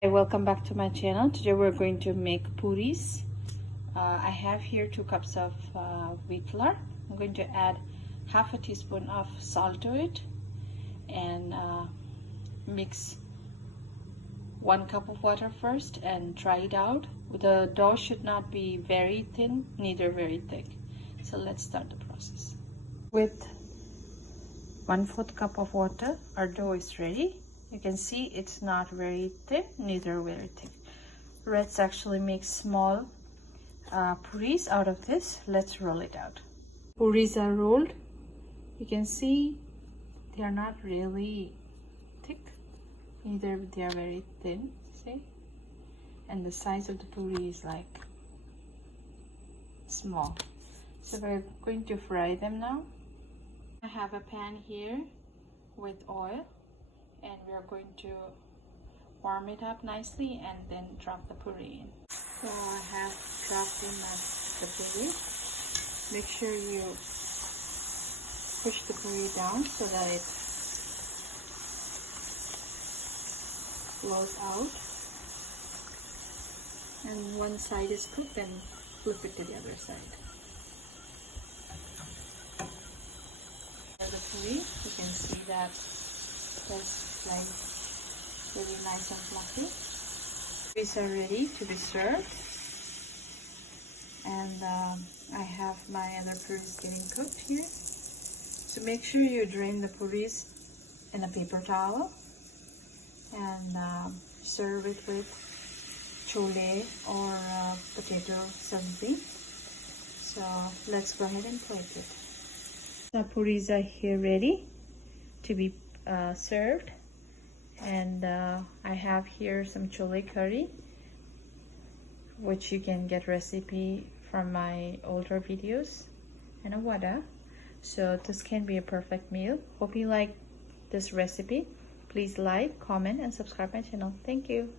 Hi, welcome back to my channel. Today we're going to make pooris. I have here 2 cups of wheat flour. I'm going to add half a teaspoon of salt to it and mix 1 cup of water first and try it out. The dough should not be very thin, neither very thick. So let's start the process. With 1/4 cup of water, our dough is ready. You can see it's not very thin, neither very thick. Let's actually make small pooris out of this. Let's roll it out. Pooris are rolled. You can see they are not really thick, neither they are very thin. See, and the size of the puri is like small. So we're going to fry them now. I have a pan here with oil, and we are going to warm it up nicely and then drop the puri in. So I have dropped in the puri. Make sure you push the puri down so that it flows out. And one side is cooked, then flip it to the other side. For the puri, you can see that it's like really nice and fluffy. These are ready to be served, and I have my other puris getting cooked here. So make sure you drain the puris in a paper towel and serve it with chole or potato sabzi. So let's go ahead and plate it. The puris are here ready to be served, and I have here some chole curry, which you can get recipe from my older videos, and a vada. So this can be a perfect meal. Hope you like this recipe. Please like, comment, and subscribe my channel. Thank you.